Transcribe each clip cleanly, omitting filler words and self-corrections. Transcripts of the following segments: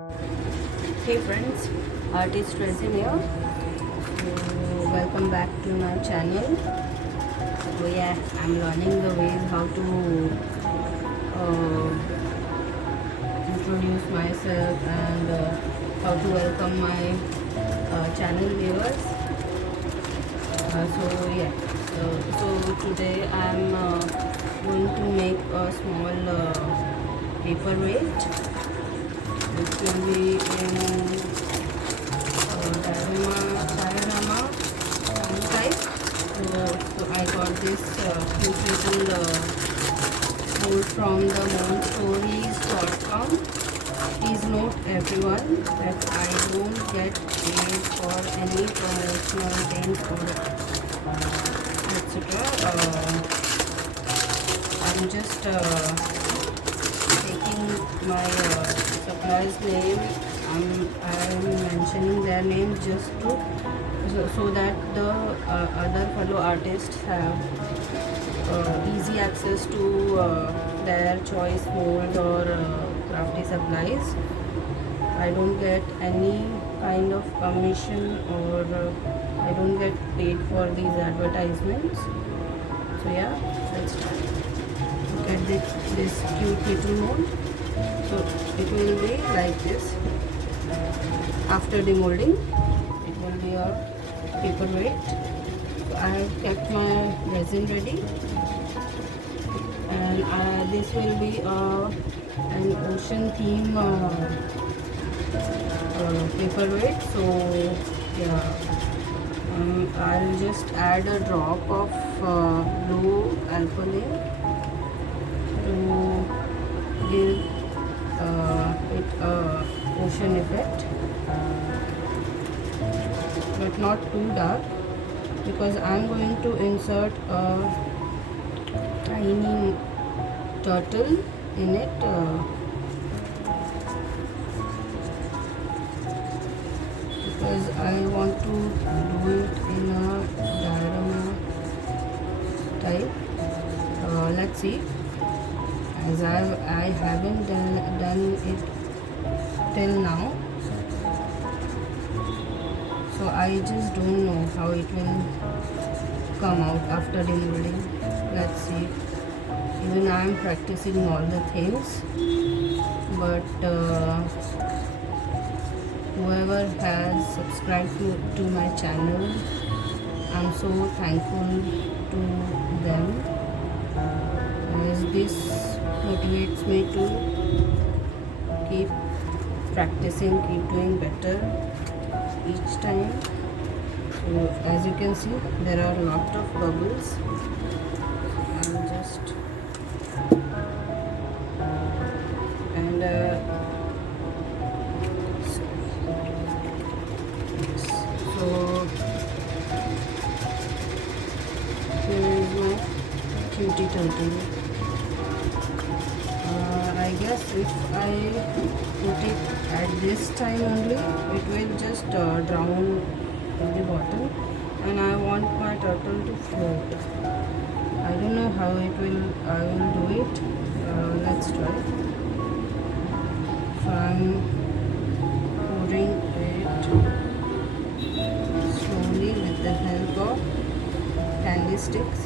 Hey friends, artist Resin here. Welcome back to my channel. So yeah, I'm learning the ways how to uh, introduce myself and how to welcome my channel viewers. So yeah, so today I'm going to make a small paperweight, which will be in diorama type. So I got this cute little mold from the moldstories.com. Please note everyone that I don't get paid for any promotional things or etc. I'm just taking my supplier's name. I'm mentioning their name just to so that the other fellow artists have easy access to their choice mold or crafty supplies. I don't get any kind of commission or I don't get paid for these advertisements. So yeah, let's start. Look at this cute little mold. So it will be like this. After demolding, it will be a paperweight. So I have kept my resin ready, and this will be an ocean theme paperweight. So yeah, I'll just add a drop of blue alcohol to give it a ocean effect, but not too dark, because I'm going to insert a tiny turtle in it. Because I want to do it in a diorama type. Let's see, as I haven't done it till now, so I just don't know how it will come out after demolding. Let's see. Even I am practicing all the things, but whoever has subscribed to my channel, I'm so thankful to them, as this motivates me to keep practicing, keep doing better each time. So as you can see, there are a lot of bubbles. I'm just and so here is my cutie turtle. I guess if I put it at this time only, it will just drown at the bottom, and I want my turtle to float. I don't know how I will do it. Let's try. So I'm pouring it slowly with the help of candy sticks.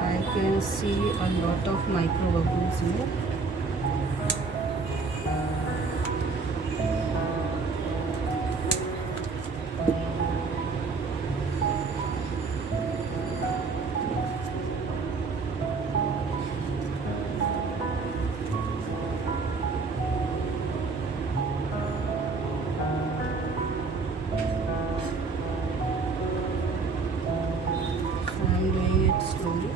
I can see a lot of micro bubbles here. So I'm doing it slowly.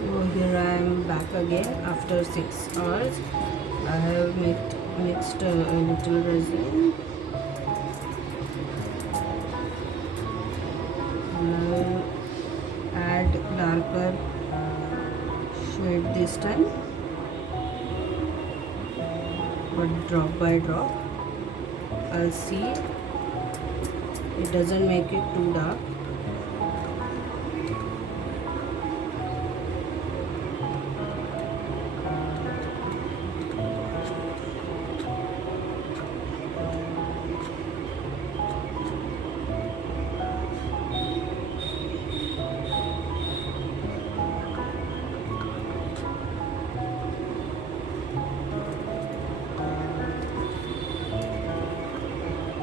So here I am back again after 6 hours. I have mixed a little resin. I'll add darker shade this time, but drop by drop. I'll see it doesn't make it too dark.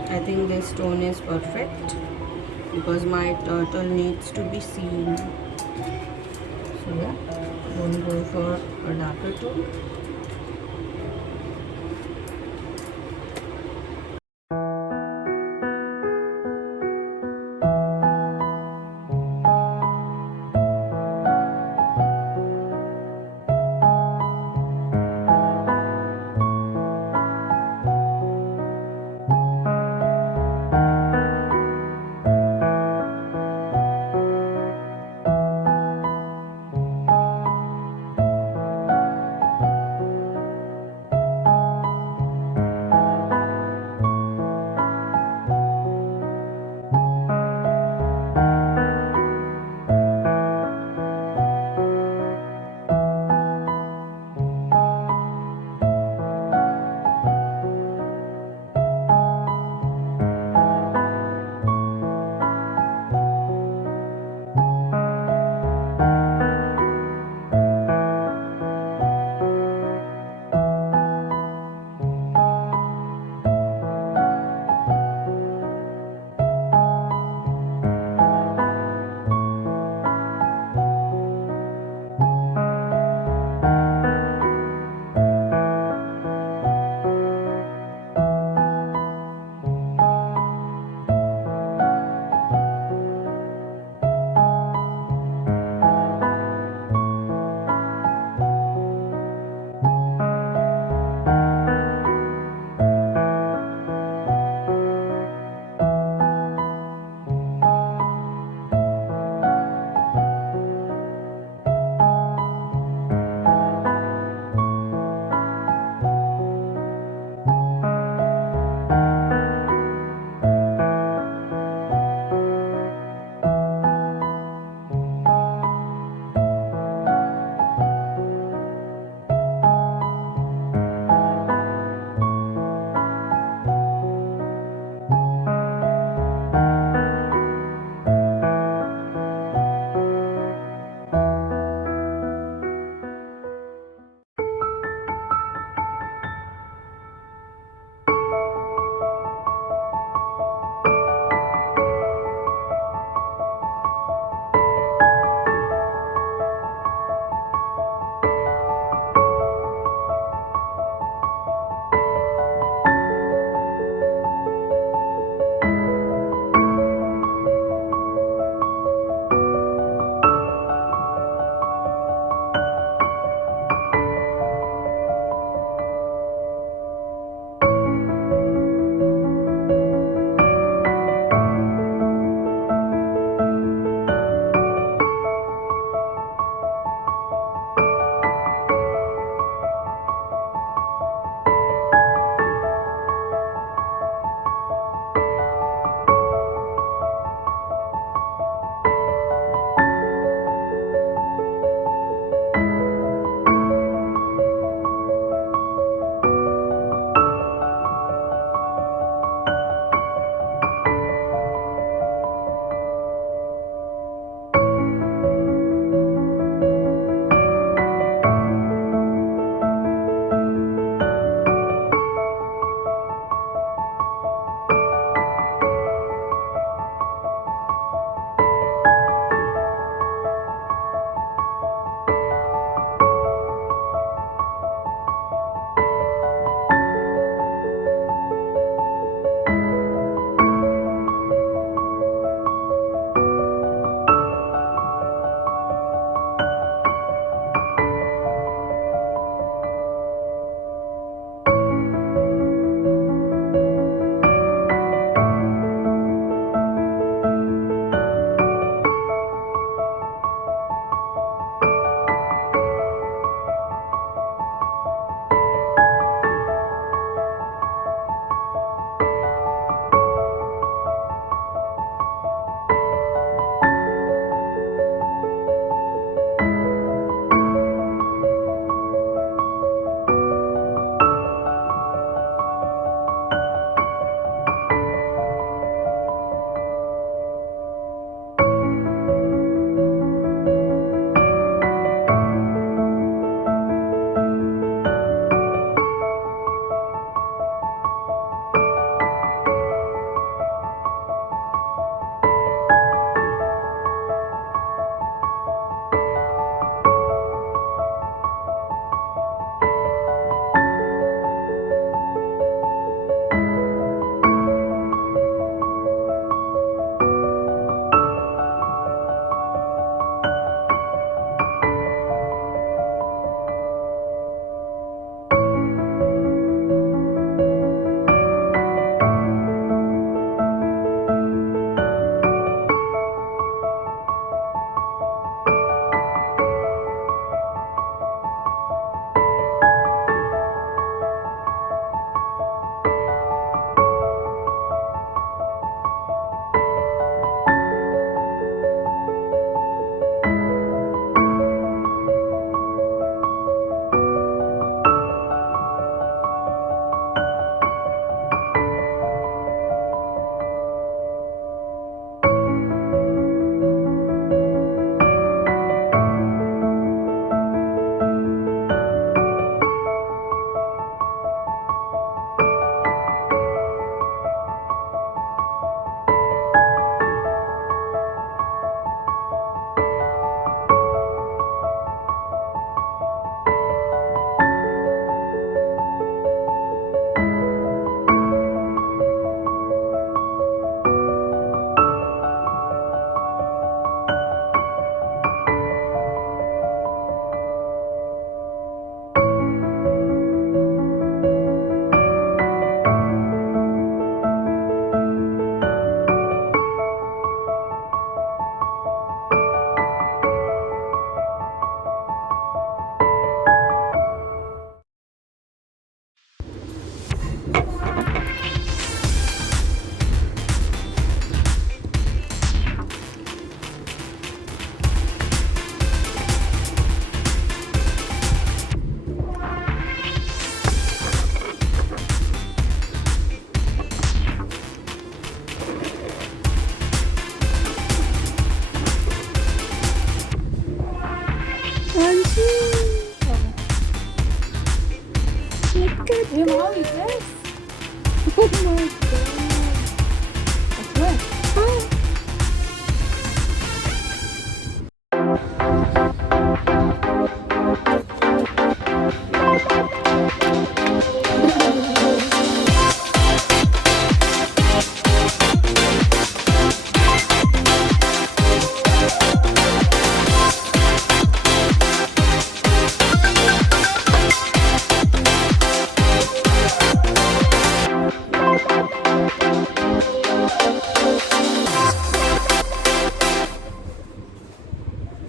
I think this tone is perfect because my turtle needs to be seen. So yeah, don't go for a darker tone.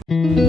you.